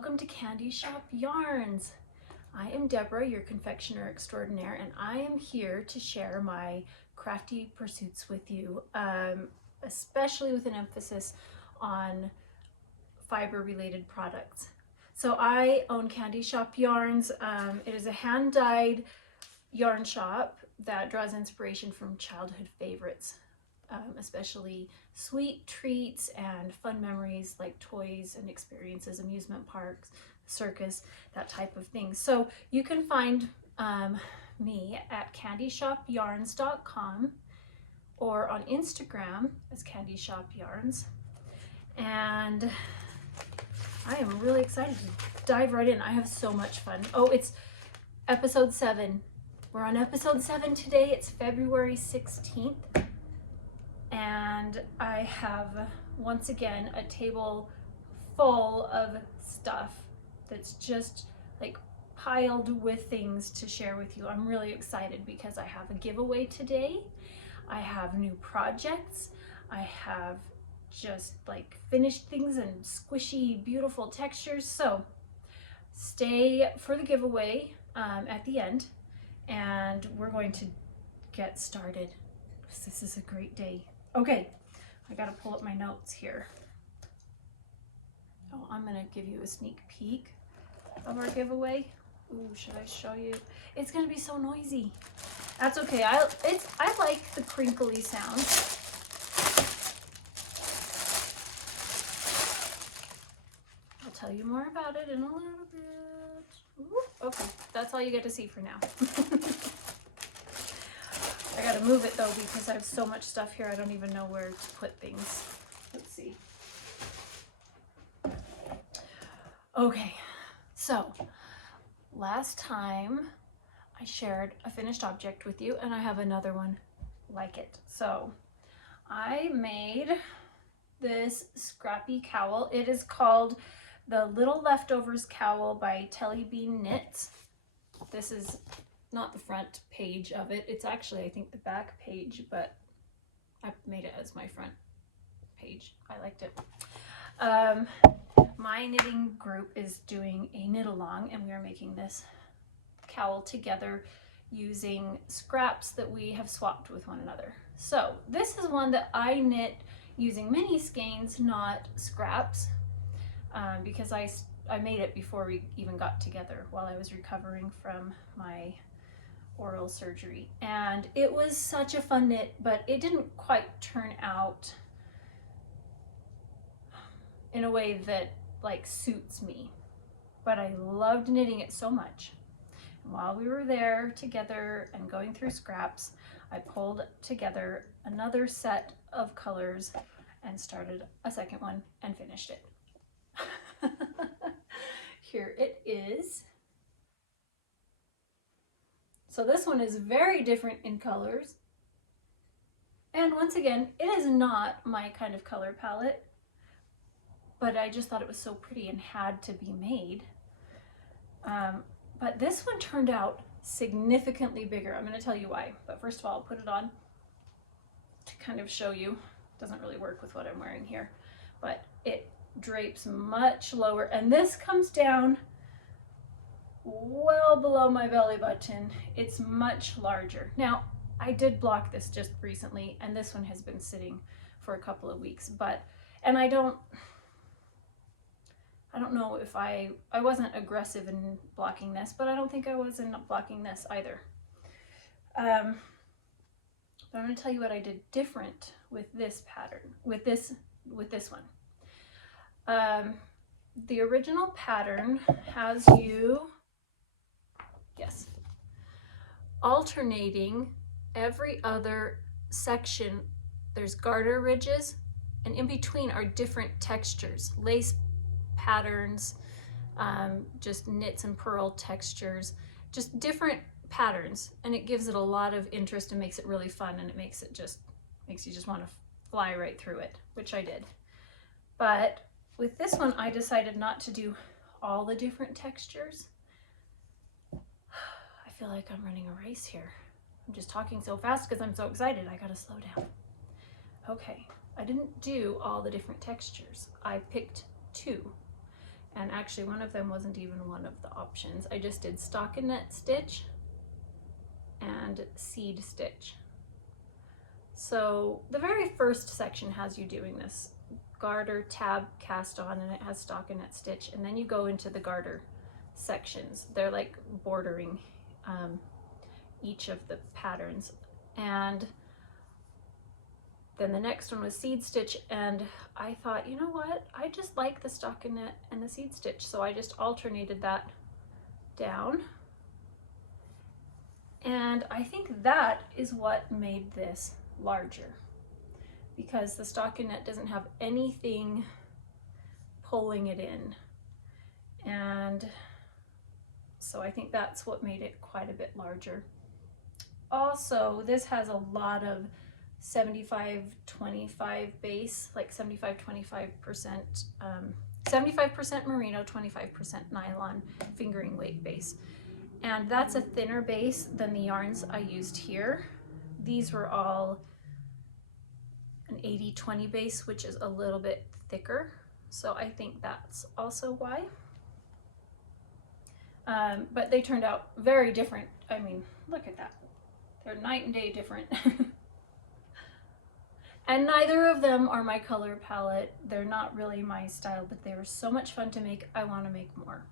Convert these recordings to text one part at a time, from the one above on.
Welcome to Candy Shoppe Yarns. I am Deborah, your confectioner extraordinaire, and I am here to share my crafty pursuits with you, especially with an emphasis on fiber-related products. So I own Candy Shoppe Yarns. It is a hand-dyed yarn shop that draws inspiration from childhood favorites, especially sweet treats and fun memories like toys and experiences, amusement parks, circus, that type of thing. So you can find me at candyshopyarns.com or on Instagram as Candy Shoppe Yarns. And I am really excited to dive right in. I have so much fun. Oh, it's episode 7. We're on episode 7 today. It's February 16th. And I have, once again, a table full of stuff that's just like piled with things to share with you. I'm really excited because I have a giveaway today. I have new projects. I have just like finished things and squishy, beautiful textures. So stay for the giveaway at the end, and we're going to get started because this is a great day. Okay, I gotta pull up my notes here. Oh, I'm gonna give you a sneak peek of our giveaway. Ooh, should I show you? It's gonna be so noisy. That's okay. I like the crinkly sound. I'll tell you more about it in a little bit. Ooh, okay, that's all you get to see for now. I gotta move it though because I have so much stuff here I don't even know where to put things. Let's see. Okay, so last time I shared a finished object with you and I have another one like it. So I made this scrappy cowl. It is called the Little Leftovers Cowl by Telly Knits. This is not the front page of it. It's actually, I think, the back page, but I made it as my front page. I liked it. My knitting group is doing a knit along, and we are making this cowl together using scraps that we have swapped with one another. So this is one that I knit using mini skeins, not scraps, because I made it before we even got together while I was recovering from my oral surgery, and it was such a fun knit, but it didn't quite turn out in a way that like suits me, but I loved knitting it so much. And while we were there together and going through scraps, I pulled together another set of colors and started a second one and finished it. Here it is. So this one is very different in colors. And once again, it is not my kind of color palette, but I just thought it was so pretty and had to be made. But this one turned out significantly bigger. I'm gonna tell you why, but first of all, I'll put it on to kind of show you. It doesn't really work with what I'm wearing here, but it drapes much lower, and this comes down well below my belly button. It's much larger. Now, I did block this just recently, and this one has been sitting for a couple of weeks, and I don't know if I wasn't aggressive in blocking this, but I don't think I was in blocking this either. But I'm going to tell you what I did different with this pattern, with this one. The original pattern has you, yes, alternating every other section. There's garter ridges, and in between are different textures, lace patterns, just knits and purl textures, just different patterns, and it gives it a lot of interest and makes it really fun, and it makes you just want to fly right through it, which I did. But with this one, I decided not to do all the different textures. I feel like I'm running a race here. I'm just talking so fast because I'm so excited. I gotta slow down. Okay, I didn't do all the different textures. I picked 2. And actually one of them wasn't even one of the options. I just did stockinette stitch and seed stitch. So the very first section has you doing this garter, tab, cast on, and it has stockinette stitch, and then you go into the garter sections. They're like bordering each of the patterns. And then the next one was seed stitch, and I thought, you know what, I just like the stockinette and the seed stitch, so I just alternated that down. And I think that is what made this larger, because the stockinette doesn't have anything pulling it in. And so I think that's what made it quite a bit larger. Also, this has a lot of 75-25 base, like 75-25%, 75% merino, 25% nylon fingering weight base. And that's a thinner base than the yarns I used here. These were all an 80-20 base, which is a little bit thicker. So I think that's also why. But they turned out very different. I mean, look at that. They're night and day different. And neither of them are my color palette. They're not really my style, but they were so much fun to make. I want to make more.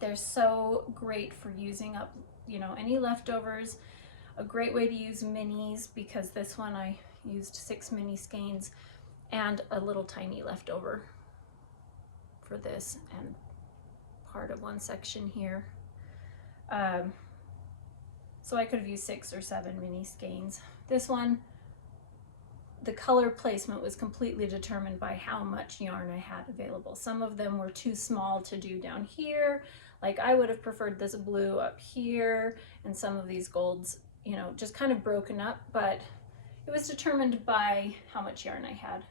They're so great for using up, you know, any leftovers. A great way to use minis, because this one I used 6 mini skeins and a little tiny leftover for this and part of one section here. So I could have used 6 or 7 mini skeins. This one, the color placement was completely determined by how much yarn I had available. Some of them were too small to do down here. Like I would have preferred this blue up here, and some of these golds, you know, just kind of broken up, but it was determined by how much yarn I had.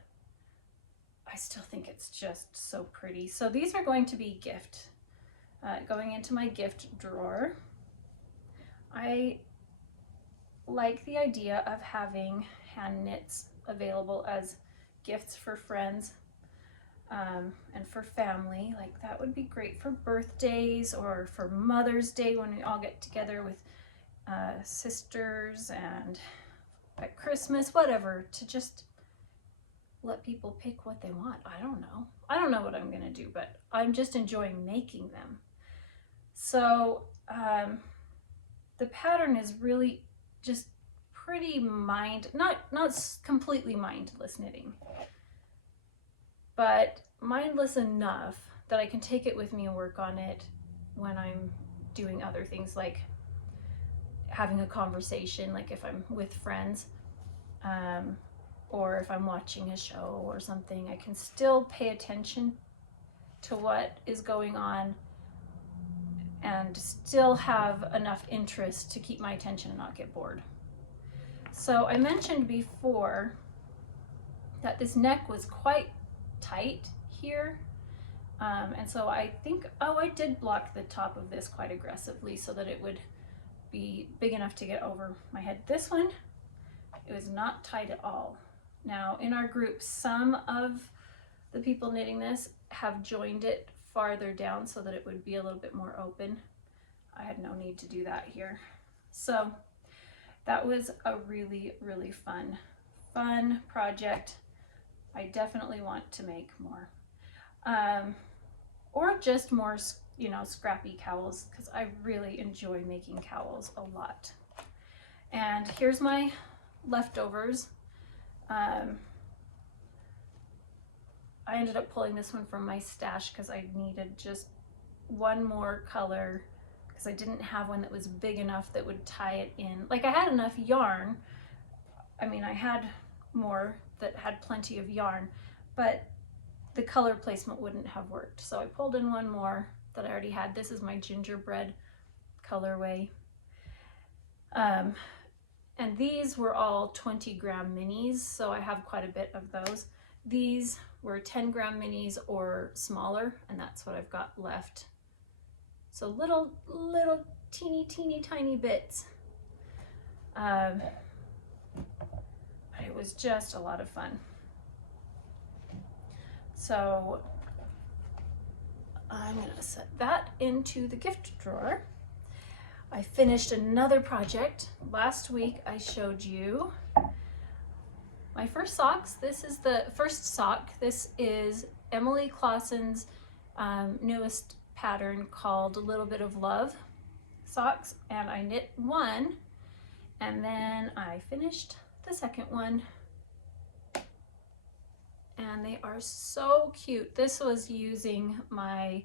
I still think it's just so pretty. So these are going to be gift, going into my gift drawer. I like the idea of having hand knits available as gifts for friends and for family. Like that would be great for birthdays or for Mother's Day when we all get together with sisters, and at Christmas, whatever, to just let people pick what they want. I don't know what I'm gonna do, but I'm just enjoying making them. So the pattern is really just pretty not completely mindless knitting, but mindless enough that I can take it with me and work on it when I'm doing other things, like having a conversation, like if I'm with friends, or if I'm watching a show or something. I can still pay attention to what is going on and still have enough interest to keep my attention and not get bored. So I mentioned before that this neck was quite tight here. And so I think, I did block the top of this quite aggressively so that it would be big enough to get over my head. This one, it was not tight at all. Now in our group, some of the people knitting this have joined it farther down so that it would be a little bit more open. I had no need to do that here. So that was a really, really fun project. I definitely want to make more. Or just more, you know, scrappy cowls, because I really enjoy making cowls a lot. And here's my leftovers. I ended up pulling this one from my stash because I needed just one more color, because I didn't have one that was big enough that would tie it in. Like I had enough yarn. I mean, I had more that had plenty of yarn, but the color placement wouldn't have worked. So I pulled in one more that I already had. This is my gingerbread colorway. And these were all 20-gram minis, so I have quite a bit of those. These were 10-gram minis or smaller, and that's what I've got left. So little teeny tiny bits. But it was just a lot of fun. So I'm gonna set that into the gift drawer. I finished another project. Last week I showed you my first socks. This is the first sock. This is Emily Clawson's newest pattern called A Little Bit of Love socks, and I knit one and then I finished the second one, and they are so cute. This was using my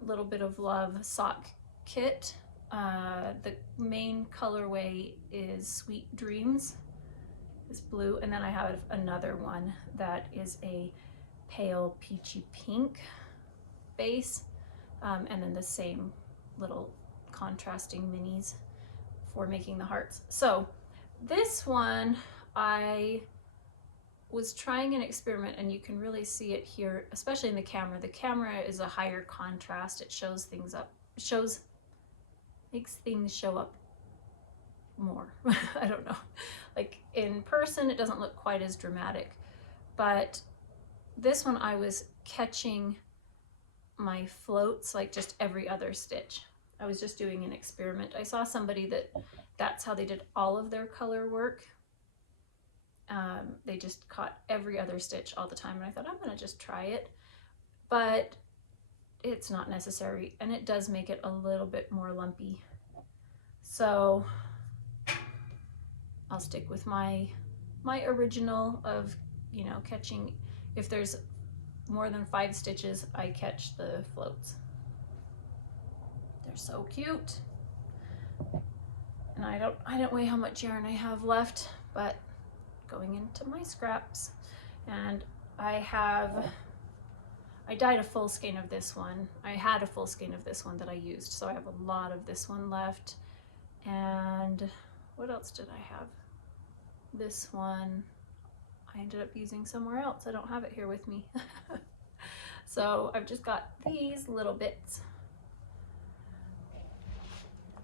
Little Bit of Love sock kit. The main colorway is Sweet Dreams, this blue, and then I have another one that is a pale peachy pink base, and then the same little contrasting minis for making the hearts. So this one, I was trying an experiment, and you can really see it here, especially in the camera. The camera is a higher contrast. It shows things up, makes things show up more. I don't know. Like in person, it doesn't look quite as dramatic, but this one I was catching my floats like just every other stitch. I was just doing an experiment. I saw somebody that's how they did all of their color work. They just caught every other stitch all the time, and I thought, I'm gonna just try it, but it's not necessary, and it does make it a little bit more lumpy. So I'll stick with my original of, you know, catching, if there's more than 5 stitches, I catch the floats. They're so cute. And I don't weigh how much yarn I have left, but going into my scraps, and I dyed a full skein of this one. I had a full skein of this one that I used, so I have a lot of this one left. And what else did I have? This one I ended up using somewhere else. I don't have it here with me. So I've just got these little bits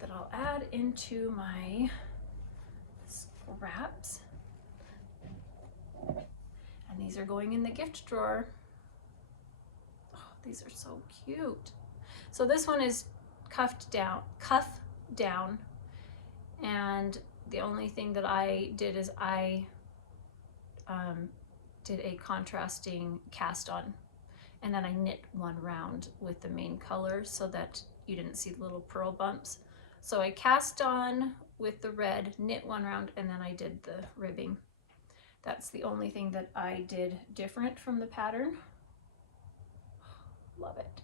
that I'll add into my scraps. And these are going in the gift drawer. Oh, these are so cute. So this one is cuff down, and the only thing that I did is I did a contrasting cast on, and then I knit one round with the main color so that you didn't see the little pearl bumps. So I cast on with the red, knit one round, and then I did the ribbing. That's the only thing that I did different from the pattern. Love it.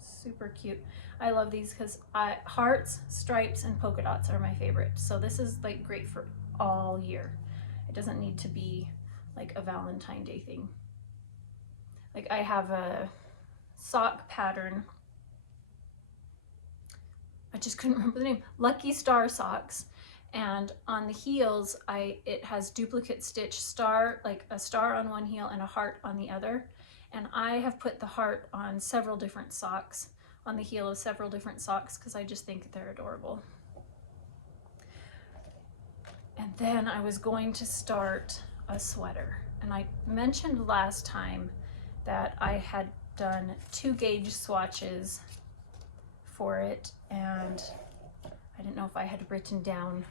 Super cute. I love these because hearts, stripes, and polka dots are my favorite. So this is like great for all year. It doesn't need to be like a Valentine's Day thing. Like I have a sock pattern. I just couldn't remember the name. Lucky Star socks. And on the heels, it has duplicate stitch star, like a star on one heel and a heart on the other. And I have put the heart on several different socks, on the heel of several different socks, because I just think they're adorable. And then I was going to start a sweater. And I mentioned last time that I had done 2 gauge swatches for it, and I didn't know if I had written down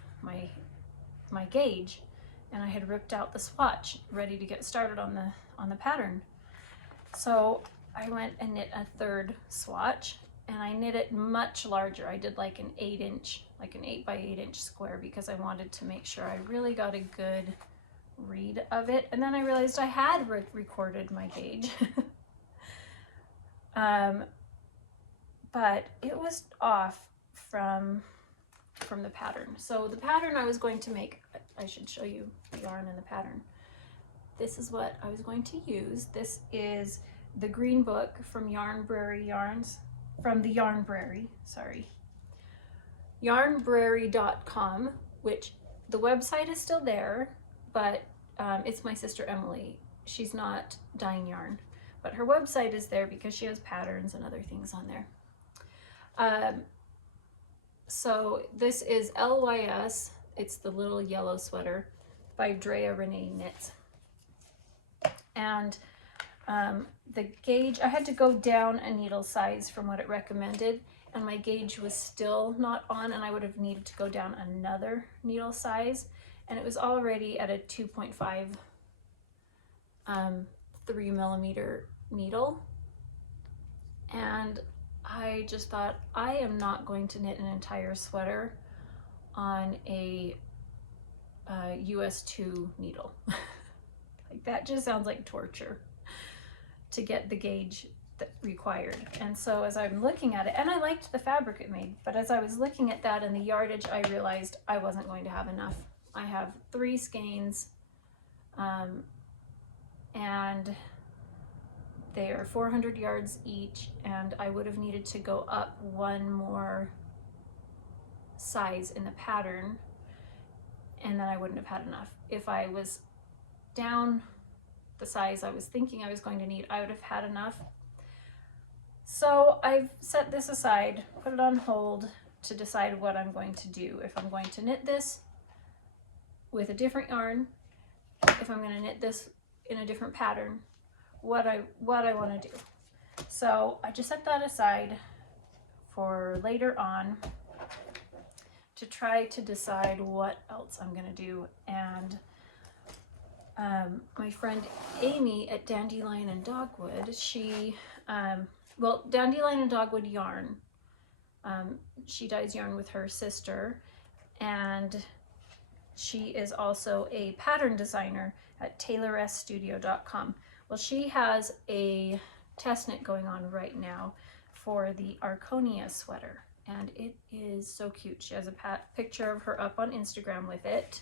my gauge, and I had ripped out the swatch ready to get started on the pattern. So I went and knit a 3rd swatch, and I knit it much larger. I did like an 8-inch, like an 8 by 8 inch square, because I wanted to make sure I really got a good read of it. And then I realized I had recorded my gauge. But it was off from the pattern. So the pattern I was going to make, I should show you the yarn and the pattern. This is what I was going to use. This is the green book from Yarnbrary Yarns, from the Yarnbrary, sorry. Yarnbrary.com, which the website is still there, but it's my sister Emily. She's not dyeing yarn, but her website is there because she has patterns and other things on there. So this is LYS, it's the little yellow sweater by Drea Renee Knits. And The gauge, I had to go down a needle size from what it recommended, and my gauge was still not on, and I would have needed to go down another needle size, and it was already at a 2.5 3mm needle. And I just thought, I am not going to knit an entire sweater on a US 2 needle. Like, that just sounds like torture to get the gauge that required. And so as I'm looking at it, and I liked the fabric it made, but as I was looking at that and the yardage, I realized I wasn't going to have enough. I have 3 skeins, and they are 400 yards each, and I would have needed to go up one more size in the pattern, and then I wouldn't have had enough. If I was down the size I was thinking I was going to need, I would have had enough. So I've set this aside, put it on hold to decide what I'm going to do. If I'm going to knit this with a different yarn, if I'm going to knit this in a different pattern, what I want to do. So I just set that aside for later on to try to decide what else I'm going to do. And my friend Amy at Dandelion and Dogwood, she, well, Dandelion and Dogwood Yarn, she dyes yarn with her sister, and she is also a pattern designer at tailoressstudio.com. Well, she has a test knit going on right now for the Arconia sweater, and it is so cute. She has a picture of her up on Instagram with it.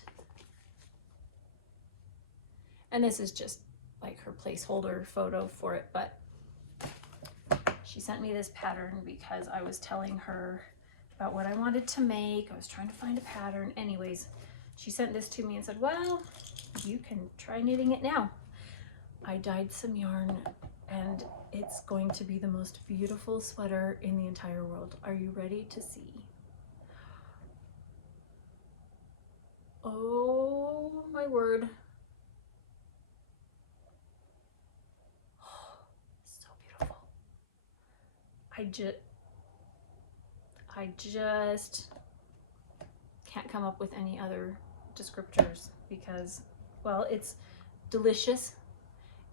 And this is just like her placeholder photo for it, but she sent me this pattern because I was telling her about what I wanted to make. I was trying to find a pattern. Anyways, she sent this to me and said, well, you can try knitting it now. I dyed some yarn, and it's going to be the most beautiful sweater in the entire world. Are you ready to see? Oh my word. Oh, so beautiful. I just can't come up with any other descriptors because, well, it's delicious.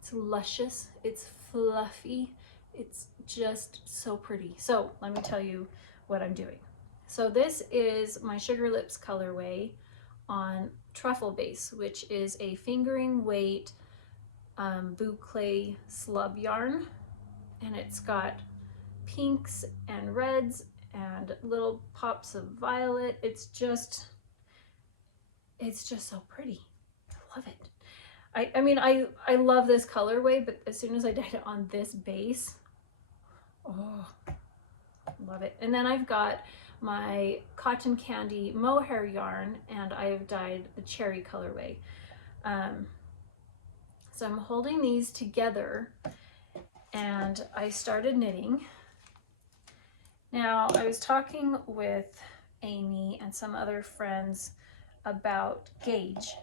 It's luscious, it's fluffy, it's just so pretty. So let me tell you what I'm doing. So this is my Sugar Lips colorway on Truffle base, which is a fingering weight boucle slub yarn, and it's got pinks and reds and little pops of violet. It's just so pretty. I love it. I mean, I love this colorway, but as soon as I dyed it on this base, oh, love it. And then I've got my Cotton Candy Mohair yarn, and I have dyed the cherry colorway. So I'm holding these together, and I started knitting. Now, I was talking with Amy and some other friends about gauge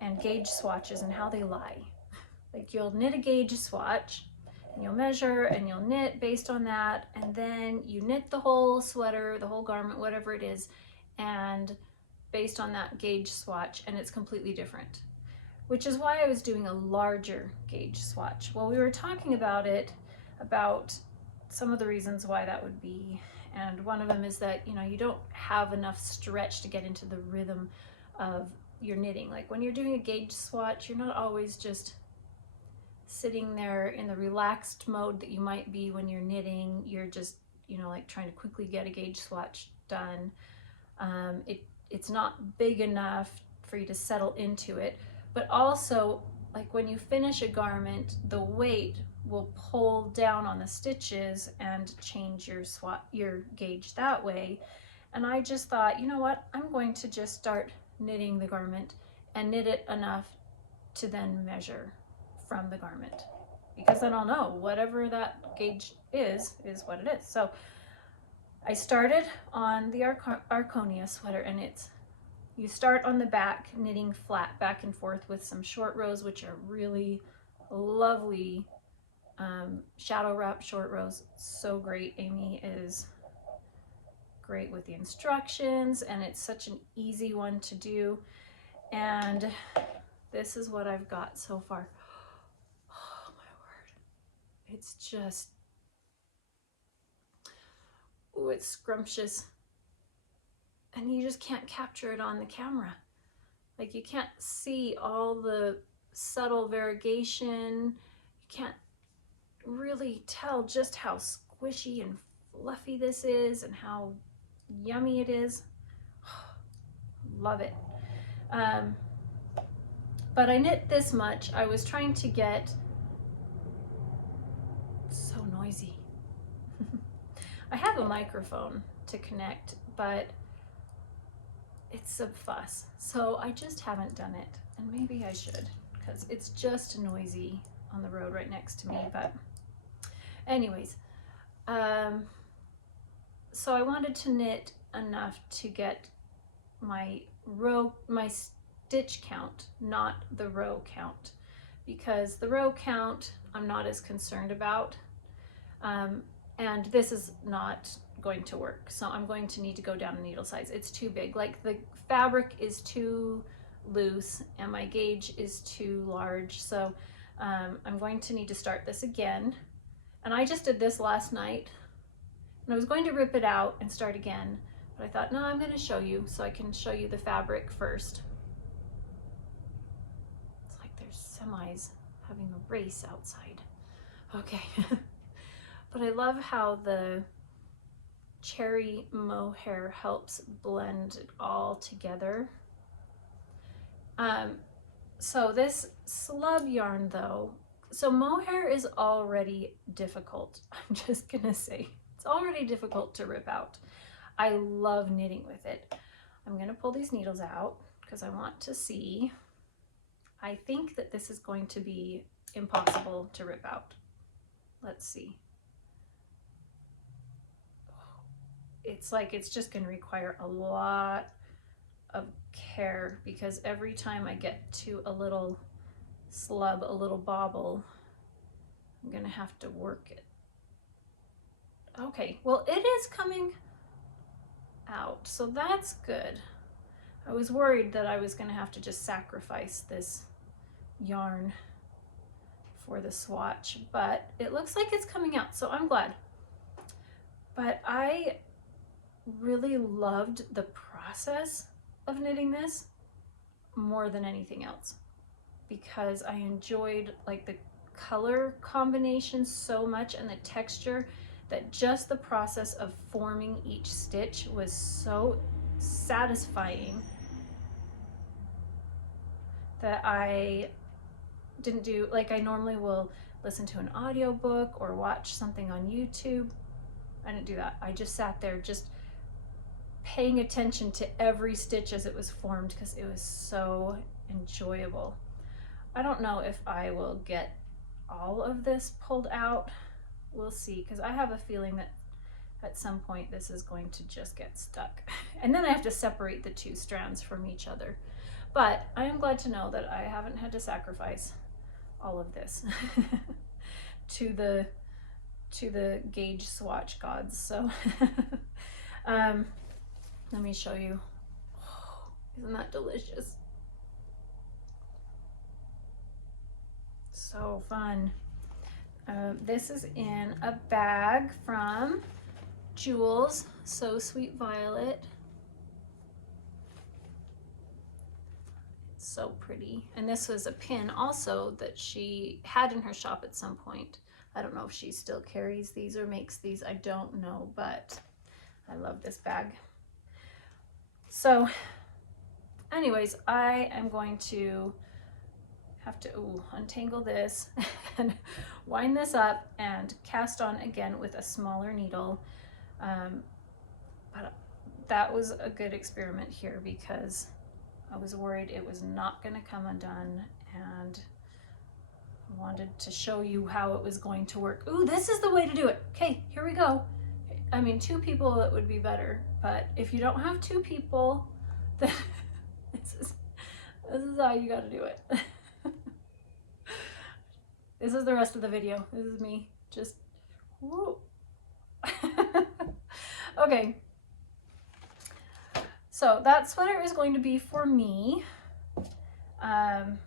and gauge swatches and how they lie. Like, you'll knit a gauge swatch and you'll measure and you'll knit based on that, and then you knit the whole sweater, the whole garment, whatever it is, and based on that gauge swatch, and it's completely different, which is why I was doing a larger gauge swatch. Well, we were talking about it, about some of the reasons why that would be, and one of them is that, you know, you don't have enough stretch to get into the rhythm of your knitting. Like, when you're doing a gauge swatch, you're not always just sitting there in the relaxed mode that you might be when you're knitting. You're just, you know, like trying to quickly get a gauge swatch done. It's not big enough for you to settle into it, but also, like, when you finish a garment, the weight will pull down on the stitches and change your gauge that way. And I just thought, you know what, I'm going to just start knitting the garment and knit it enough to then measure from the garment, because then I'll know whatever that gauge is what it is. So I started on the Arconia sweater, and you start on the back knitting flat back and forth with some short rows, which are really lovely Shadow wrap short rows, so great. Amy is great with the instructions, and it's such an easy one to do. And this is what I've got so far. Oh my word. It's just, oh, it's scrumptious. And you just can't capture it on the camera. Like, you can't see all the subtle variegation. You can't really tell just how squishy and fluffy this is and how yummy it is. Love it. But I knit this much. I was trying to get, so noisy. I have a microphone to connect, but it's a fuss. So I just haven't done it, and maybe I should, because it's just noisy on the road right next to me. But anyways, so I wanted to knit enough to get my stitch count, not the row count, because the row count I'm not as concerned about, and this is not going to work, so I'm going to need to go down a needle size. It's too big. Like, the fabric is too loose and my gauge is too large, so I'm going to need to start this again. And I just did this last night, and I was going to rip it out and start again, but I thought, no, I'm going to show you, so I can show you the fabric first. It's like there's semis having a race outside. Okay. But I love how the cherry mohair helps blend it all together. So this slub yarn though, so mohair is already difficult. I'm just gonna say, it's already difficult to rip out. I love knitting with it. I'm gonna pull these needles out because I want to see. I think that this is going to be impossible to rip out. Let's see. It's like, it's just going to require a lot of care, because every time I get to a little slub, a little bobble, I'm going to have to work it. Okay, well, it is coming out, so that's good. I was worried that I was going to have to just sacrifice this yarn for the swatch, but it looks like it's coming out, so I'm glad. But I really loved the process of knitting this more than anything else, because I enjoyed like the color combination so much and the texture, that just the process of forming each stitch was so satisfying that I didn't do, like, I normally will listen to an audiobook or watch something on YouTube. I didn't do that. I just sat there just paying attention to every stitch as it was formed, because it was so enjoyable. I don't know if I will get all of this pulled out. We'll see, because I have a feeling that at some point this is going to just get stuck. And then I have to separate the two strands from each other. But I am glad to know that I haven't had to sacrifice all of this to the gauge swatch gods. So let me show you. Oh, isn't that delicious? So fun. This is in a bag from Jooles, So Sweet Violet. It's so pretty. And this was a pin also that she had in her shop at some point. I don't know if she still carries these or makes these, I don't know, but I love this bag. So anyways, I am going to have to untangle this and wind this up and cast on again with a smaller needle. But that was a good experiment here, because I was worried it was not going to come undone, and I wanted to show you how it was going to work. Ooh, this is the way to do it. Okay, here we go. I mean, 2 people, it would be better, but if you don't have 2 people, then this is how you got to do it. This is the rest of the video. This is me just, woo. Okay. So that sweater is going to be for me. And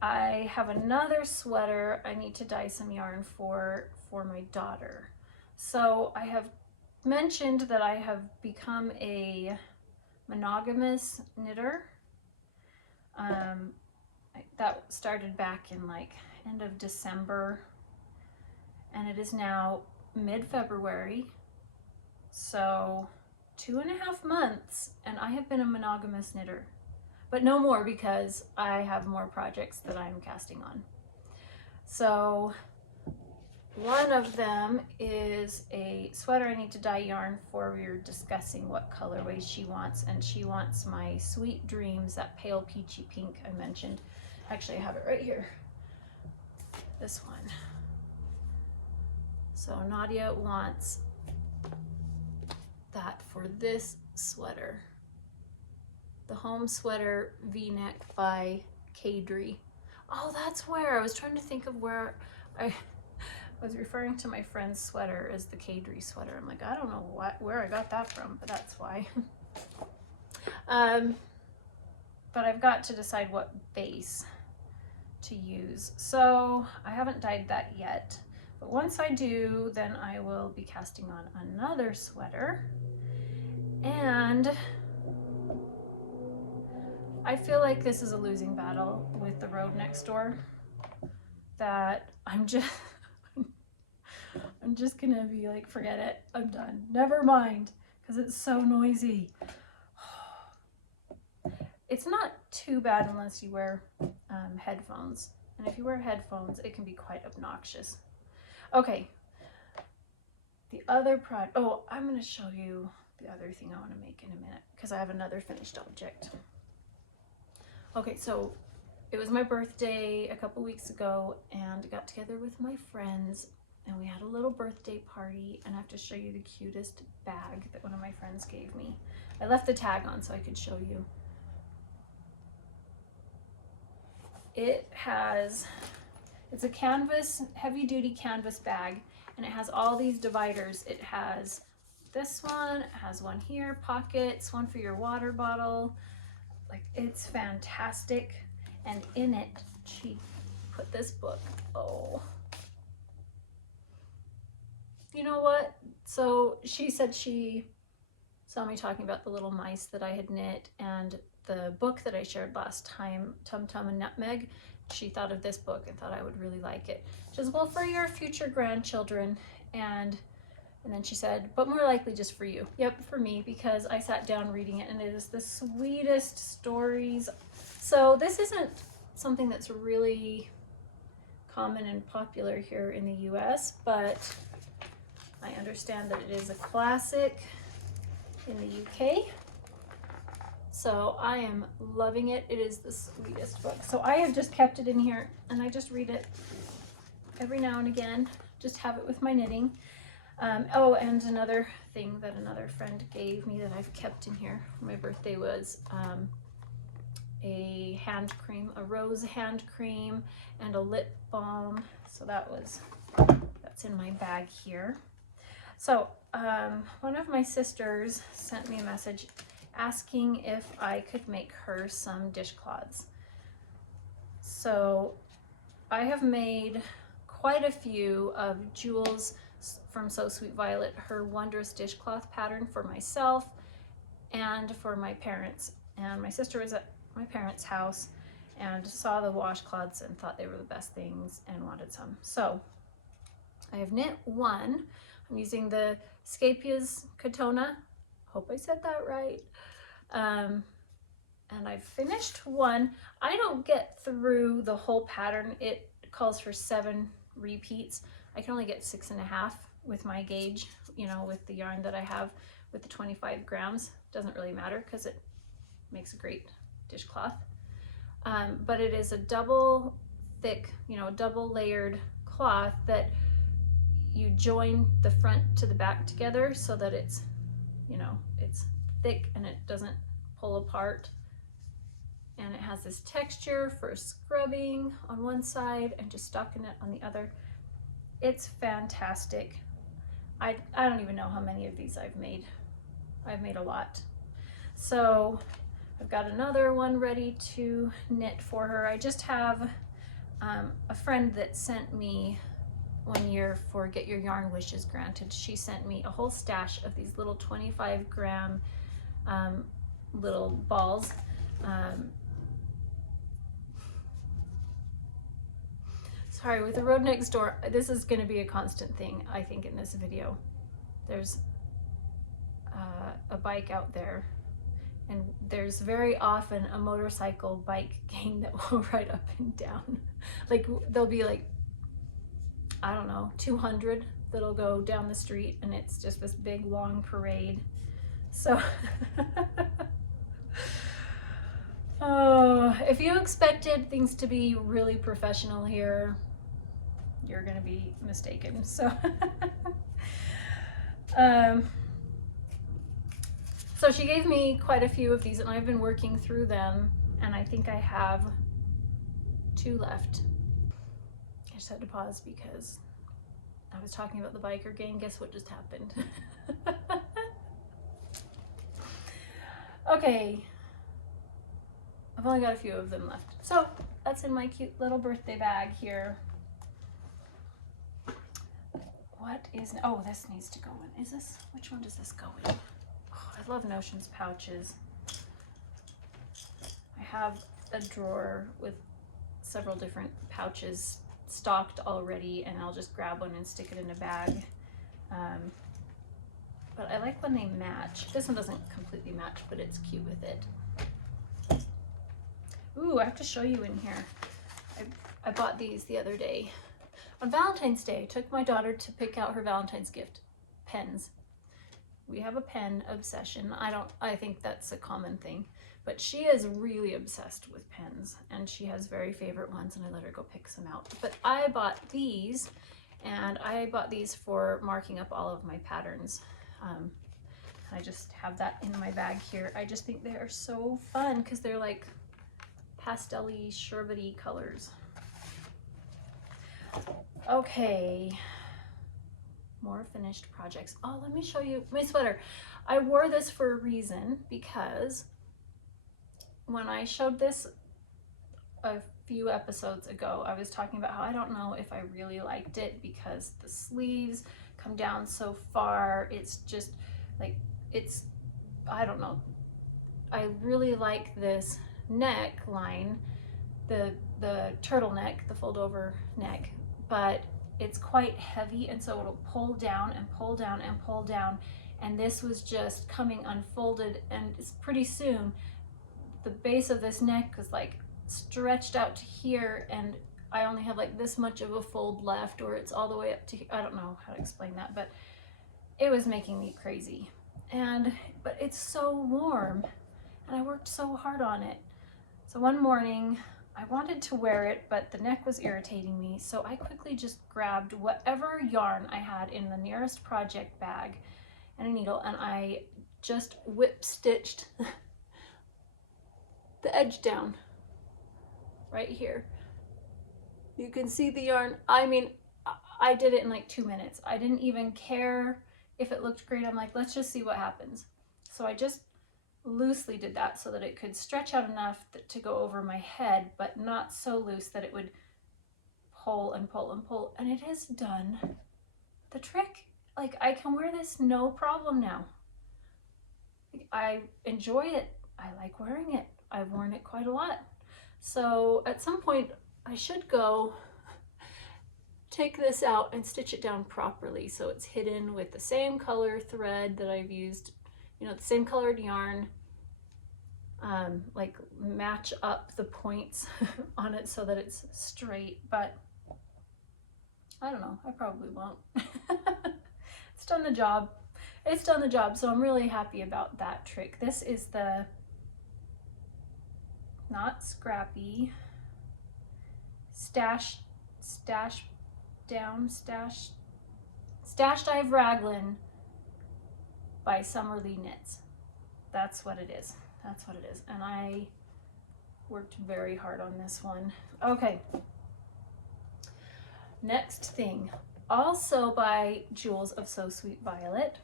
I have another sweater I need to dye some yarn for my daughter. So I have mentioned that I have become a monogamous knitter. That started back in like end of December, and it is now mid-February. So 2.5 months, and I have been a monogamous knitter. But no more, because I have more projects that I'm casting on. So one of them is a sweater I need to dye yarn for. We were discussing what colorways she wants, and she wants my Sweet Dreams, that pale peachy pink I mentioned. Actually, I have it right here. This one. So Nadia wants that for this sweater. The Home Sweater V-neck by Caidree. Oh, that's where I was trying to think of where I was referring to my friend's sweater as the Caidree sweater. I'm like, I don't know where I got that from, but that's why. But I've got to decide what base to use. So I haven't dyed that yet, but once I do, then I will be casting on another sweater. And I feel like this is a losing battle with the road next door, that I'm just gonna be like, forget it, I'm done, never mind, because it's so noisy. It's not too bad unless you wear headphones, and if you wear headphones it can be quite obnoxious. Okay, the other project, oh, I'm going to show you the other thing I want to make in a minute, because I have another finished object. Okay, so it was my birthday a couple weeks ago, and I got together with my friends, and we had a little birthday party, and I have to show you the cutest bag that one of my friends gave me. I left the tag on so I could show you. It's a canvas, heavy duty canvas bag, and it has all these dividers. It has this one, it has one here, pockets, one for your water bottle. Like, it's fantastic. And in it, she put this book. Oh. You know what? So she said she saw me talking about the little mice that I had knit, and the book that I shared last time, Tum Tum and Nutmeg. She thought of this book and thought I would really like it. She says, well, for your future grandchildren. And then she said, but more likely just for you. Yep, for me, because I sat down reading it, and it is the sweetest stories. So this isn't something that's really common and popular here in the US, but I understand that it is a classic in the UK. So I am loving it. It is the sweetest book. So I have just kept it in here, and I just read it every now and again, just have it with my knitting. Oh, and another thing that another friend gave me that I've kept in here for my birthday was a hand cream, a rose hand cream, and a lip balm. So that's in my bag here. So one of my sisters sent me a message asking if I could make her some dishcloths. So I have made quite a few of Jooles from So Sweet Violet, her Wondrous dishcloth pattern for myself and for my parents. And my sister was at my parents' house and saw the washcloths and thought they were the best things and wanted some. So I have knit one. I'm using the Scheepjes Catona. Hope I said that right. And I've finished one. I don't get through the whole pattern. It calls for 7 repeats. I can only get 6.5 with my gauge, you know, with the yarn that I have with the 25 grams. Doesn't really matter because it makes a great dishcloth. But it is a double thick, you know, double layered cloth that you join the front to the back together so that it's, you know, it's thick and it doesn't pull apart. And and it has this texture for scrubbing on one side and just stocking it on the other. It's fantastic. I don't even know how many of these I've made. I've made a lot. So I've got another one ready to knit for her. I just have a friend that sent me one year for Get Your Yarn Wishes Granted. She sent me a whole stash of these little 25-gram little balls. Sorry, with the road next door, this is going to be a constant thing, I think, in this video. There's a bike out there, and there's very often a motorcycle bike gang that will ride up and down. Like, there'll be like, I don't know, 200 that'll go down the street, and it's just this big long parade. So oh, if you expected things to be really professional here, you're gonna be mistaken. So so she gave me quite a few of these, and I've been working through them, and I think I have 2 left. I just had to pause because I was talking about the biker gang. Guess what just happened? Okay, I've only got a few of them left. So that's in my cute little birthday bag here. What is, oh, this needs to go in. Is this, which one does this go in? Oh, I love Notions pouches. I have a drawer with several different pouches stocked already, and I'll just grab one and stick it in a bag. But I like when they match. This one doesn't completely match, but it's cute with it. Ooh, I have to show you in here. I bought these the other day. On Valentine's Day, I took my daughter to pick out her Valentine's gift, pens. We have a pen obsession. I think that's a common thing, but she is really obsessed with pens, and she has very favorite ones, and I let her go pick some out. But I bought these, and I bought these for marking up all of my patterns. I just have that in my bag here. I just think they are so fun because they're like pastel-y, sherbety colors. Okay, more finished projects. Oh, let me show you my sweater. I wore this for a reason, because when I showed this a few episodes ago, I was talking about how I don't know if I really liked it because the sleeves come down so far. It's just like, it's, I don't know. I really like this neckline, the turtleneck, the fold over neck, but it's quite heavy, and so it'll pull down and pull down and pull down, and this was just coming unfolded, and it's pretty soon the base of this neck was like stretched out to here, and I only have like this much of a fold left, or it's all the way up to here. I don't know how to explain that, but it was making me crazy. But it's so warm, and I worked so hard on it. So one morning I wanted to wear it, but the neck was irritating me, so I quickly just grabbed whatever yarn I had in the nearest project bag and a needle, and I just whip stitched the edge down right here. You can see the yarn. I mean, I did it in like 2 minutes. I didn't even care if it looked great. I'm like, let's just see what happens. So I just loosely did that so that it could stretch out enough to go over my head, but not so loose that it would pull and pull and pull. And it has done the trick. Like, I can wear this no problem now. I enjoy it. I like wearing it. I've worn it quite a lot. So at some point I should go take this out and stitch it down properly so it's hidden with the same color thread that I've used, you know, the same colored yarn, like match up the points on it so that it's straight, but I don't know, I probably won't. It's done the job. It's done the job, so I'm really happy about that trick. This is the not scrappy, stash dive Raglan by Summerlee Knits. That's what it is. That's what it is. And I worked very hard on this one. Okay. Next thing, also by Jooles of So Sweet Violet.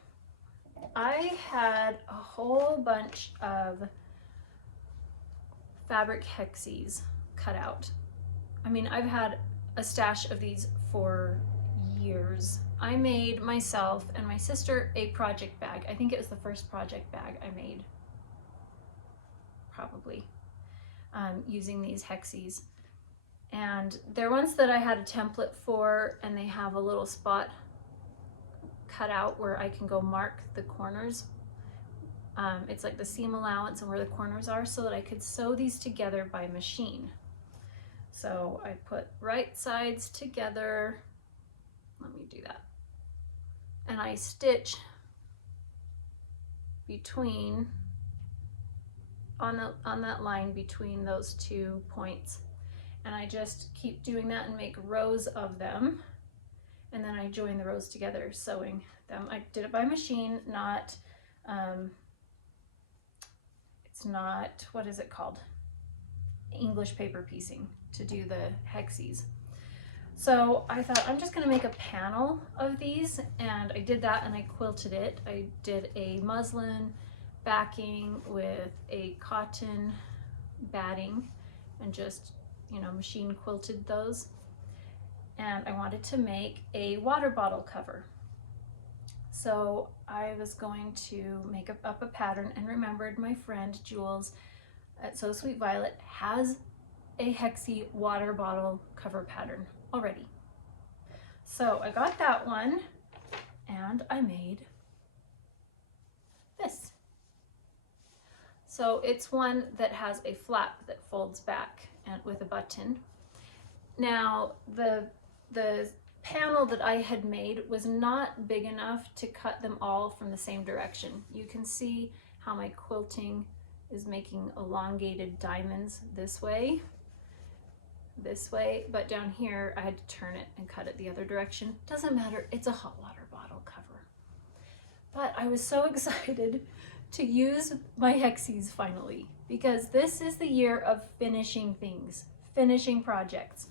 I had a whole bunch of fabric hexies cut out. I mean, I've had a stash of these for years. I made myself and my sister a project bag. I think it was the first project bag I made, probably, using these hexies. And they're ones that I had a template for, and they have a little spot cut out where I can go mark the corners. It's like the seam allowance and where the corners are, so that I could sew these together by machine. So I put right sides together. Let me do that. And I stitch between, on that line between those 2 points. And I just keep doing that and make rows of them. And then I join the rows together, sewing them. I did it by machine, not, it's not, what is it called? English paper piecing to do the hexies. So I thought I'm just gonna make a panel of these, and I did that and I quilted it. I did a muslin backing with a cotton batting and just, you know, machine quilted those. And I wanted to make a water bottle cover. So I was going to make up a pattern and remembered my friend Jooles at So Sweet Violet has a hexie water bottle cover pattern already. So I got that one and I made this. So it's one that has a flap that folds back and with a button. Now the panel that I had made was not big enough to cut them all from the same direction. You can see how my quilting is making elongated diamonds this way, but down here I had to turn it and cut it the other direction. Doesn't matter, it's a hot water bottle cover. But I was so excited to use my hexies finally, because this is the year of finishing things, finishing projects.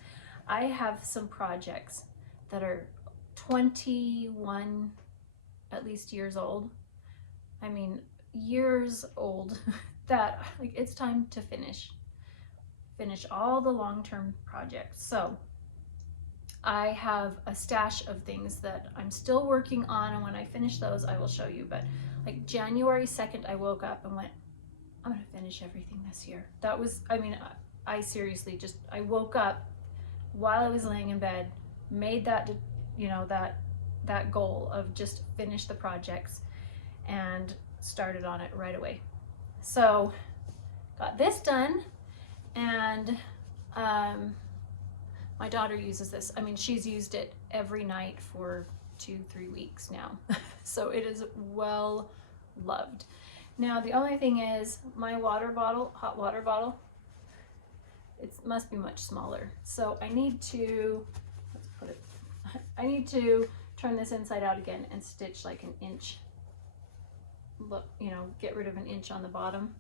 I have some projects that are 21 at least years old. I mean, years old that like it's time to finish all the long-term projects. So I have a stash of things that I'm still working on, and when I finish those I will show you. But like January 2nd I woke up and went, I'm gonna finish everything this year. That was, I mean, I seriously just, I woke up while I was laying in bed, made that, you know, that goal of just finish the projects and started on it right away. So got this done, and my daughter uses this. I mean, she's used it every night for 2-3 weeks now. So it is well loved. Now the only thing is my water bottle, hot water bottle, it must be much smaller. So I need to, let's put it, I need to turn this inside out again and stitch like an inch. Look, you know, get rid of an inch on the bottom,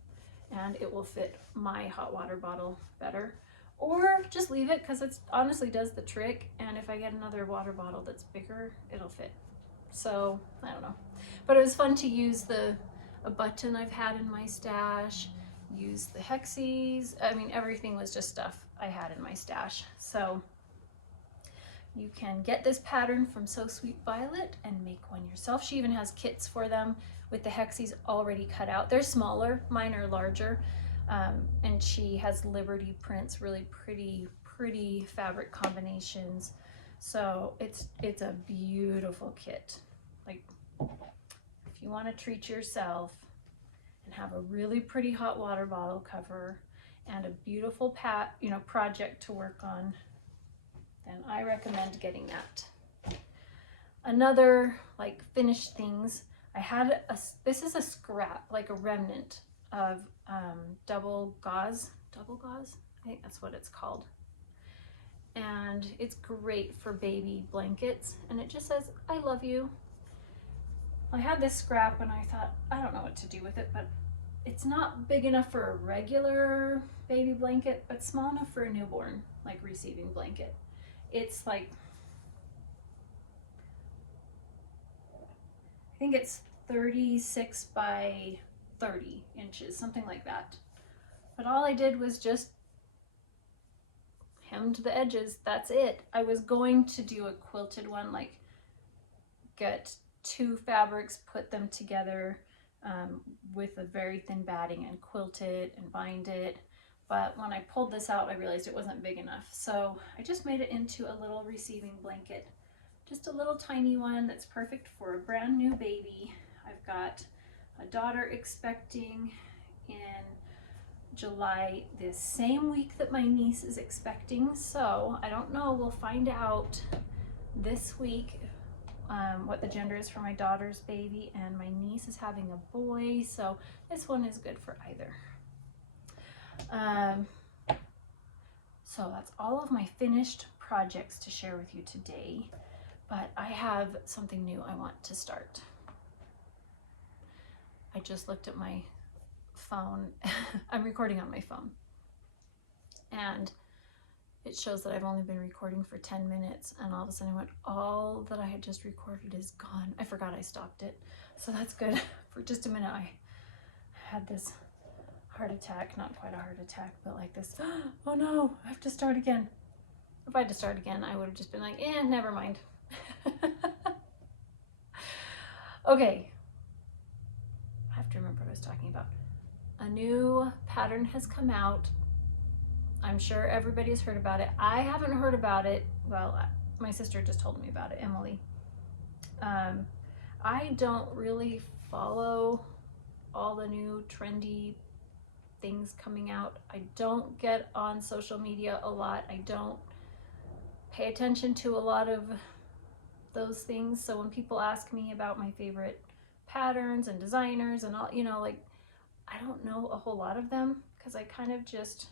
and it will fit my hot water bottle better. Or just leave it, because it honestly does the trick, and if I get another water bottle that's bigger, it'll fit. So I don't know, but it was fun to use a button I've had in my stash, use the hexies. I mean, everything was just stuff I had in my stash. So you can get this pattern from So Sweet Violet and make one yourself. She even has kits for them with the hexies already cut out. They're smaller, mine are larger, and she has Liberty prints, really pretty fabric combinations. So it's a beautiful kit. Like, if you want to treat yourself and have a really pretty hot water bottle cover and a beautiful project to work on, then I recommend getting that. Another like finished things, I had this is a scrap, like a remnant of double gauze, I think that's what it's called. And it's great for baby blankets, and it just says, I love you. I had this scrap and I thought, I don't know what to do with it, but it's not big enough for a regular baby blanket, but small enough for a newborn, like receiving blanket. It's like, I think it's 36 by 30 inches, something like that. But all I did was just hemmed the edges. That's it. I was going to do a quilted one, like get two fabrics, put them together with a very thin batting and quilt it and bind it. But when I pulled this out, I realized it wasn't big enough. So I just made it into a little receiving blanket. Just a little tiny one that's perfect for a brand new baby. I've got a daughter expecting in July, the same week that my niece is expecting. So I don't know, we'll find out this week what the gender is for my daughter's baby, and my niece is having a boy, so this one is good for either. So that's all of my finished projects to share with you today, but I have something new I want to start. I just looked at my phone. I'm recording on my phone, and it shows that I've only been recording for 10 minutes, and all of a sudden I went, all that I had just recorded is gone. I forgot I stopped it. So that's good. For just a minute I had this heart attack, not quite a heart attack, but like this, oh no, I have to start again. If I had to start again, I would have just been like, never mind. Okay, I have to remember what I was talking about. A new pattern has come out. I'm sure everybody's heard about it. I haven't heard about it. Well, my sister just told me about it, Emily. I don't really follow all the new trendy things coming out. I don't get on social media a lot. I don't pay attention to a lot of those things. So when people ask me about my favorite patterns and designers and all, you know, like, I don't know a whole lot of them because I kind of just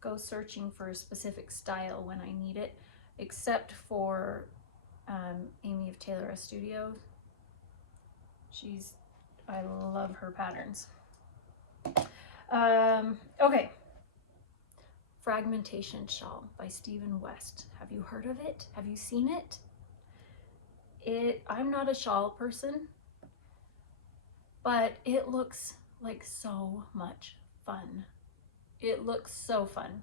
go searching for a specific style when I need it, except for Amy of Tailoress Studio. I love her patterns. Okay. Fragmentation Shawl by Stephen West. Have you heard of it? Have you seen it? I'm not a shawl person, but it looks like so much fun. It looks so fun.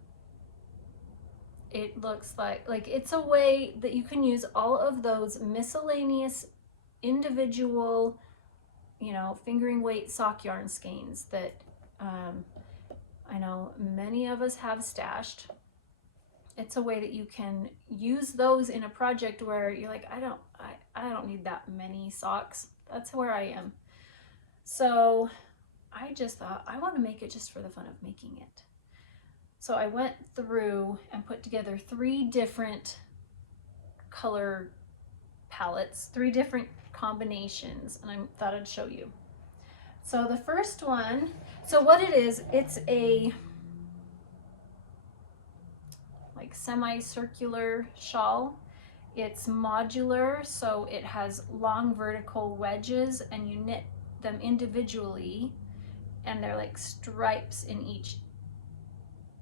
It looks like it's a way that you can use all of those miscellaneous individual, you know, fingering weight sock yarn skeins that I know many of us have stashed. It's a way that you can use those in a project where you're like, I don't need that many socks. That's where I am. So I just thought, I want to make it just for the fun of making it. So I went through and put together 3 different color palettes, 3 different combinations, and I thought I'd show you. So the first one, so what it is, it's a like semicircular shawl. It's modular, so it has long vertical wedges, and you knit them individually, and they're like stripes in each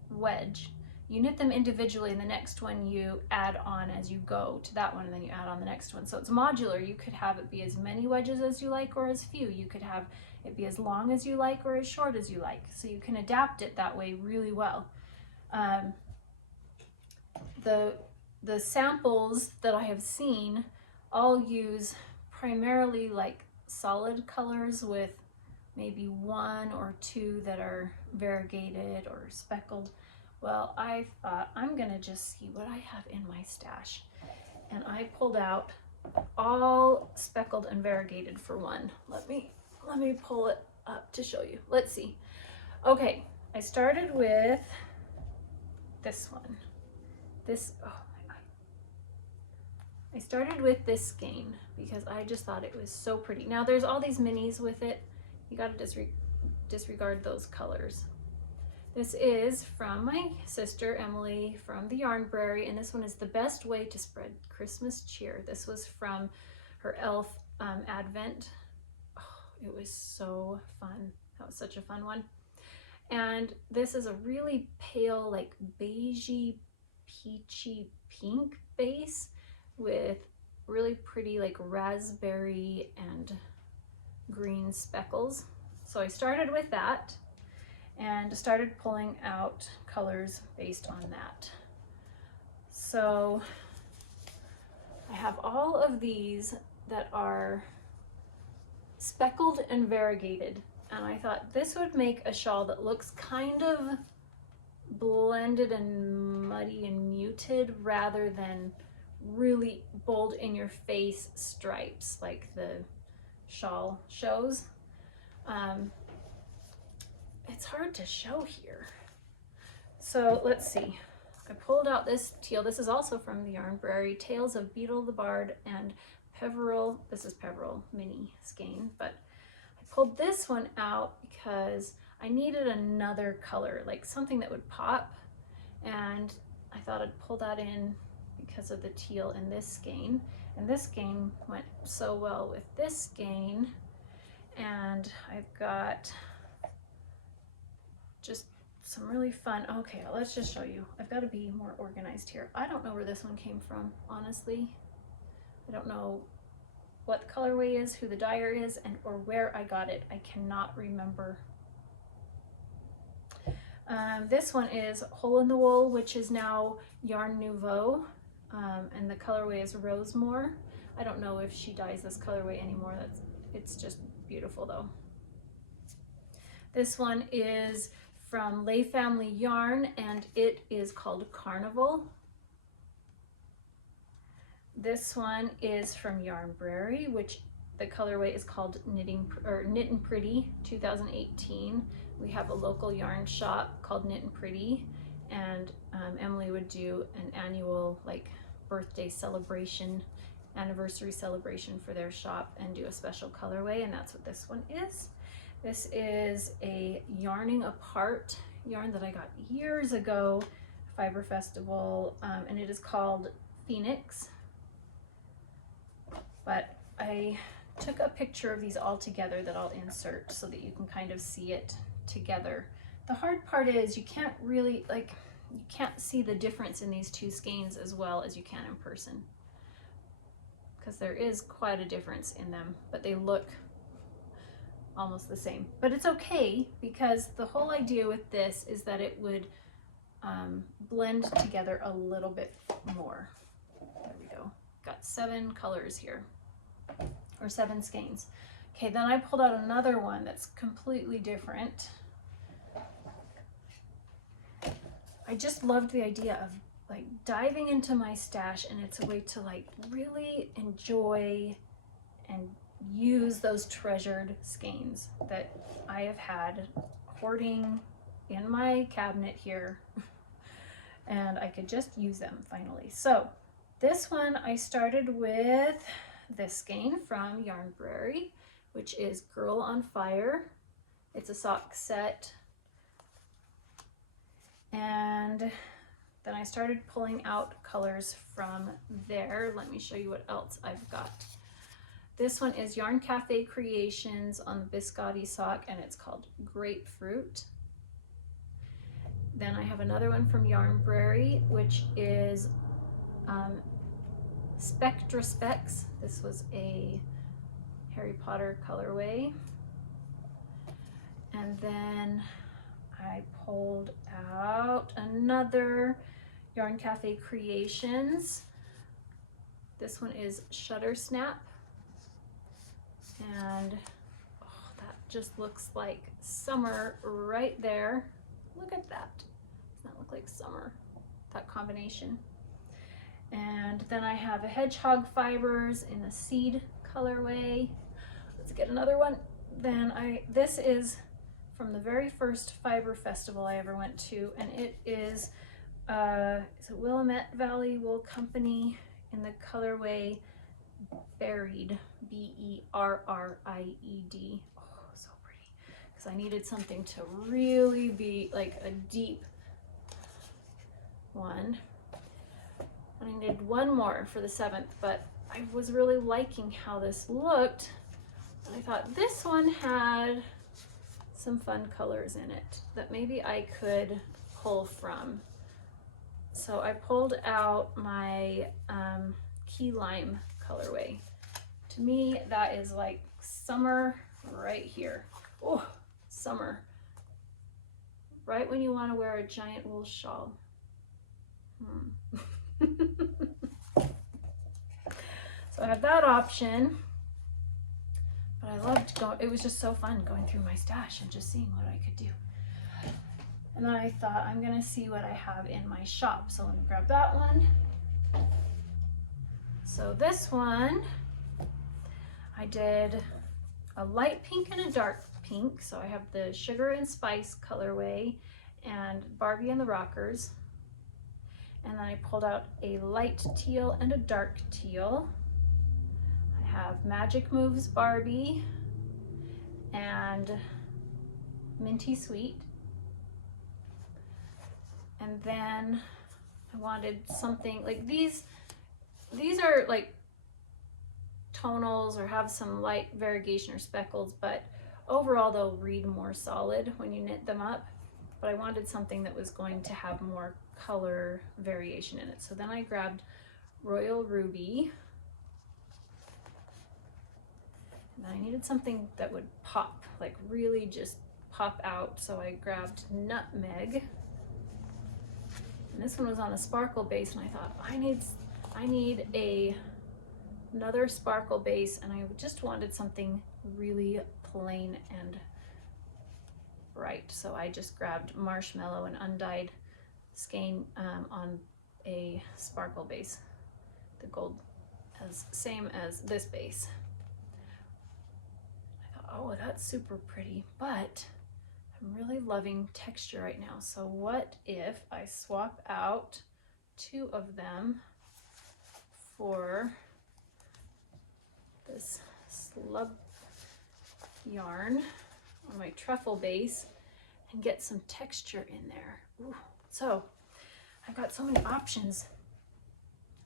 wedge. You knit them individually, and the next one you add on as you go to that one, and then you add on the next one. So it's modular. You could have it be as many wedges as you like or as few. You could have it be as long as you like or as short as you like. So you can adapt it that way really well. The samples that I have seen all use primarily like solid colors with maybe 1 or 2 that are variegated or speckled. Well, I thought I'm gonna just see what I have in my stash, and I pulled out all speckled and variegated for one. Let me pull it up to show you. Let's see. Okay, I started with this one. Oh my eye. I started with this skein because I just thought it was so pretty. Now there's all these minis with it. You gotta disregard those colors. This is from my sister Emily from the Yarnbrary, and this one is the best way to spread Christmas cheer. This was from her elf Advent. Oh, it was so fun. That was such a fun one. And this is a really pale, like beigey, peachy pink base with really pretty like raspberry and green speckles. So I started with that and started pulling out colors based on that. So I have all of these that are speckled and variegated, and I thought this would make a shawl that looks kind of blended and muddy and muted rather than really bold in your face stripes like the shawl shows. It's hard to show here. So let's see. I pulled out this teal. This is also from the Yarnbrary, Tales of Beetle the Bard and Peveril. This is Peveril mini skein, but I pulled this one out because I needed another color, like something that would pop, and I thought I'd pull that in because of the teal in this skein, and this skein went so well with this skein. And I've got just some really fun, okay, let's just show you. I've got to be more organized here. I don't know where this one came from, honestly. I don't know what the colorway is, who the dyer is, and or where I got it. I cannot remember. This one is Hole in the Wool, which is now Yarn Nouveau, and the colorway is Rosemore. I don't know if she dyes this colorway anymore. It's just beautiful though. This one is from Lay Family Yarn, and it is called Carnival. This one is from Yarnbrary, which the colorway is called Knit and Pretty 2018. We have a local yarn shop called Knit and Pretty, and Emily would do an annual like birthday celebration, anniversary celebration for their shop and do a special colorway, and that's what this one is. This is a Yarning Apart yarn that I got years ago, Fiber Festival, and it is called Phoenix. But I took a picture of these all together that I'll insert so that you can kind of see it together. The hard part is you can't really, like, you can't see the difference in these two skeins as well as you can in person, because there is quite a difference in them, but they look almost the same. But it's okay, because the whole idea with this is that it would blend together a little bit more. There we go. Got 7 colors here, or 7 skeins. Okay, then I pulled out another one that's completely different. I just loved the idea of like diving into my stash, and it's a way to like really enjoy and use those treasured skeins that I have had hoarding in my cabinet here, and I could just use them finally. So this one I started with this skein from Yarnbrary, which is Girl on Fire. It's a sock set. And then I started pulling out colors from there. Let me show you what else I've got. This one is Yarn Cafe Creations on the Biscotti sock, and it's called Grapefruit. Then I have another one from Yarnbrary, which is Spectra Specs. This was a Harry Potter colorway. And then I pulled out another Yarn Cafe Creations. This one is Shutter Snap. And oh, that just looks like summer right there. Look at that. Doesn't that look like summer? That combination. And then I have a Hedgehog Fibers in a seed colorway. Let's get another one. Then this is from the very first Fiber Festival I ever went to, and it is it's a Willamette Valley Wool Company in the colorway Berried, B-E-R-R-I-E-D. Oh, so pretty. Because I needed something to really be like a deep one. And I needed one more for the 7th, but I was really liking how this looked. And I thought this one had some fun colors in it that maybe I could pull from. So I pulled out my key lime colorway. To me, that is like summer right here. Oh, summer. Right when you want to wear a giant wool shawl. So I have that option, but I loved going, it was just so fun going through my stash and just seeing what I could do. And then I thought, I'm gonna see what I have in my shop. So let me grab that one. So this one, I did a light pink and a dark pink. So I have the Sugar and Spice colorway and Barbie and the Rockers. And then I pulled out a light teal and a dark teal. I have Magic Moves Barbie and Minty Sweet. And then I wanted something like these are like tonals or have some light variegation or speckles, but overall they'll read more solid when you knit them up. But I wanted something that was going to have more color variation in it. So then I grabbed Royal Ruby. And I needed something that would pop, like really just pop out. So I grabbed Nutmeg. And this one was on a sparkle base, and I thought, I need another sparkle base, and I just wanted something really plain and bright. So I just grabbed Marshmallow and undyed skein on a sparkle base. The gold same as this base. I thought, oh, that's super pretty, but I'm really loving texture right now. So what if I swap out 2 of them for this slub yarn on my truffle base and get some texture in there? Ooh. So I've got so many options.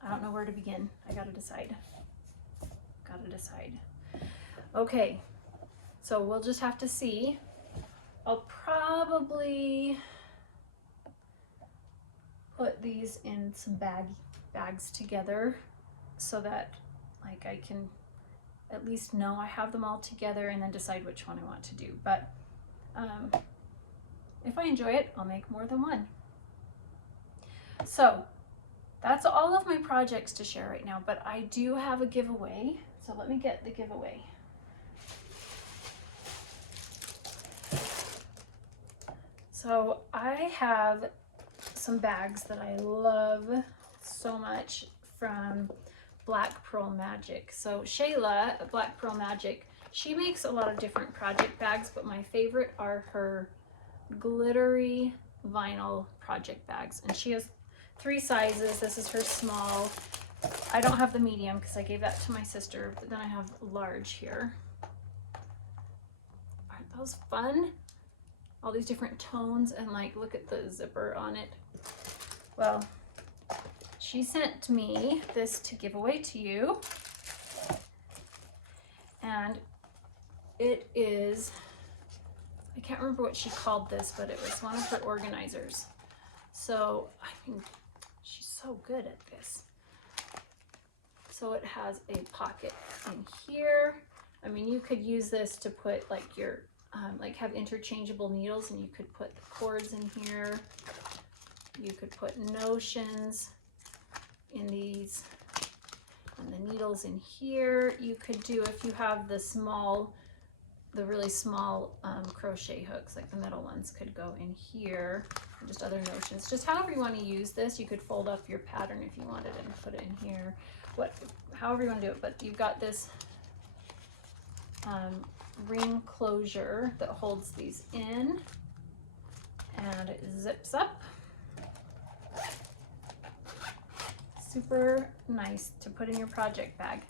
I don't know where to begin. I gotta decide. Okay, so we'll just have to see. I'll probably put these in some bags together so that like I can at least know I have them all together and then decide which one I want to do. But if I enjoy it, I'll make more than one. So that's all of my projects to share right now, but I do have a giveaway. So let me get the giveaway. So I have some bags that I love so much from Black Pearl Magic. So Shayla at Black Pearl Magic, she makes a lot of different project bags, but my favorite are her glittery vinyl project bags. And she has 3 sizes. This is her small. I don't have the medium because I gave that to my sister, but then I have large here. Aren't those fun? All these different tones, and like look at the zipper on it. Well, she sent me this to give away to you, and it is, I can't remember what she called this, but it was one of her organizers. So I mean, she's so good at this. So it has a pocket in here. I mean, you could use this to put like your like have interchangeable needles, and you could put the cords in here. You could put notions in these, and the needles in here. You could do, if you have the really small crochet hooks, like the middle ones could go in here, and just other notions. Just however you want to use this. You could fold up your pattern if you wanted and put it in here. However you want to do it, but you've got this ring closure that holds these in, and it zips up. Super nice to put in your project bag.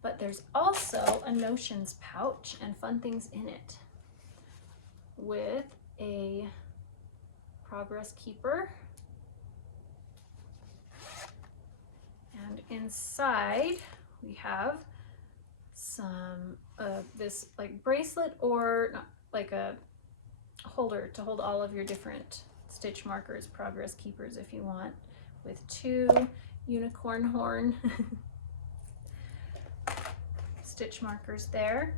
But there's also a notions pouch and fun things in it with a progress keeper, and inside we have some this like bracelet, or not, like a holder to hold all of your different stitch markers, progress keepers if you want, with 2 unicorn horn stitch markers there.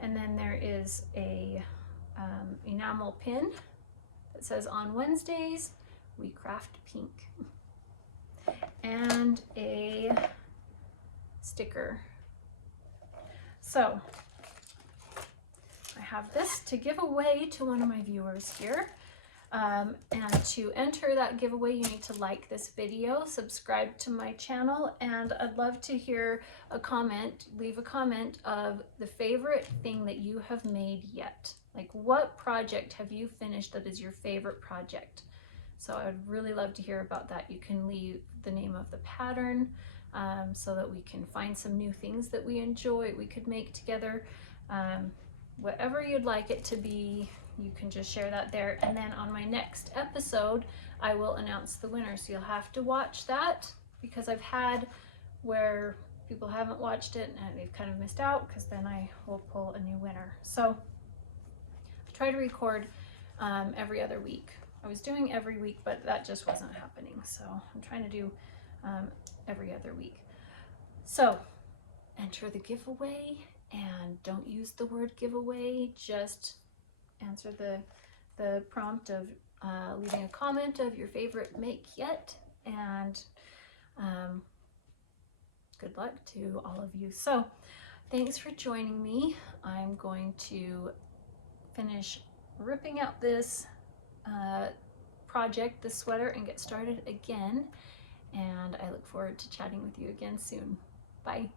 And then there is a enamel pin that says on Wednesdays we craft pink, and a sticker. So I have this to give away to one of my viewers here. And to enter that giveaway, you need to like this video, subscribe to my channel, and I'd love to hear a comment. Leave a comment of the favorite thing that you have made yet. Like, what project have you finished that is your favorite project? So I'd really love to hear about that. You can leave the name of the pattern so that we can find some new things that we enjoy, we could make together. Whatever you'd like it to be, you can just share that there. And then on my next episode, I will announce the winner. So you'll have to watch that, because I've had where people haven't watched it and they've kind of missed out, because then I will pull a new winner. So I try to record every other week. I was doing every week, but that just wasn't happening. So I'm trying to do every other week. So enter the giveaway, and don't use the word giveaway, just answer the prompt of leaving a comment of your favorite make yet, and good luck to all of you. So thanks for joining me. I'm going to finish ripping out this project, this sweater, and get started again, and I look forward to chatting with you again soon. Bye.